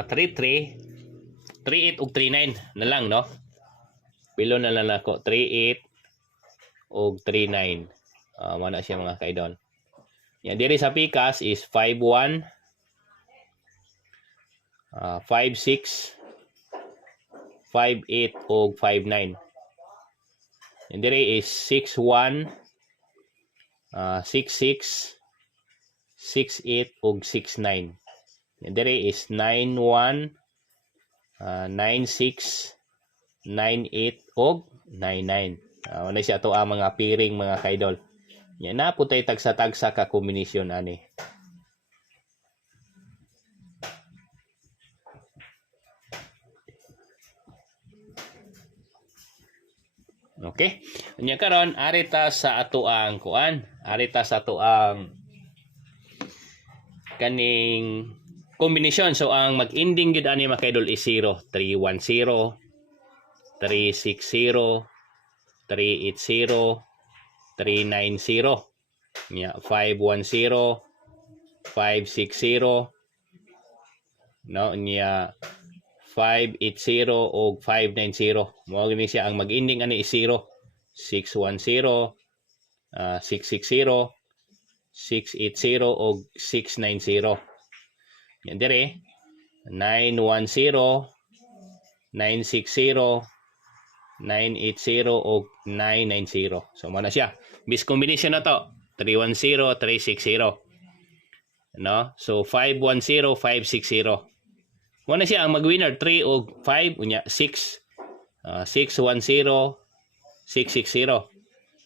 33, 38 ug 39 na lang, no? Pilo na lang ako, 38 ug 39. Mo na siya mga kaidol. Yan diri sa pikas is 51, 56, 58 ug 59. Yan diri is 61, 66, 68 ug 69. Yan diri is 91, 96, 98 ug 99. Ano siya to ang mga piring mga kaidol. Yan na putay tagsa-tagsa ka kombinasyon ani. Okay? Unya karon arita sa ato ang kuan, arita sa ato ang kaning kombinasyon. So ang mag-ending gid ani mga kaidol is 0, 310, 360, 380, 390, nya 510, 560, no, nya 580 o 590. Mao gini siya ang mag-ending ani is 0, 610, 660, 680 o 690. Yan dire 910, 960, 980 o 990. So mo na siya. Bis combination na to. 310, 360. No? So 510, 560. Mo na siya ang mag-winner 3 o 5 unya 6. 610, 660.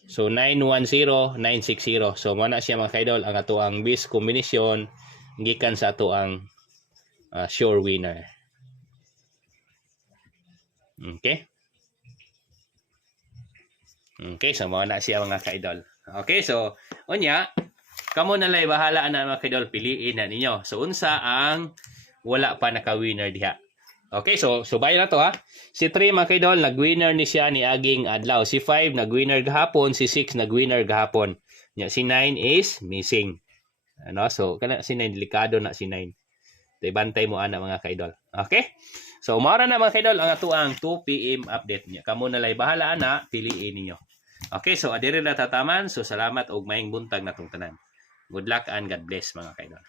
So 910, 960. So mo na siya mga kaidol ang ato ang bis combination gikan sa ato ang sure winner. Okay? Okay, so mo na siya mga kaidol. Okay, so unya kamo na lay bahala na mga kaidol, piliin na ninyo. So unsa ang wala pa naka-winner diha. Okay, so bayo na to ha. Si 3 mga kaidol nag-winner ni siya ni aging adlaw. Si 5 nag-winner gahapon, si 6 nag-winner gahapon. Nya si 9 is missing. Ano? So kana si 9 delikado na si 9. Tay bantay mo ana mga kaidol. Okay? So mao na mga kaidol ang ato ang 2 PM update niya. Kamo na lay bahala na piliin ninyo. Okay, so adiri na tataman. So salamat og maayong buntag natong tanan. Good luck and God bless mga kaidol.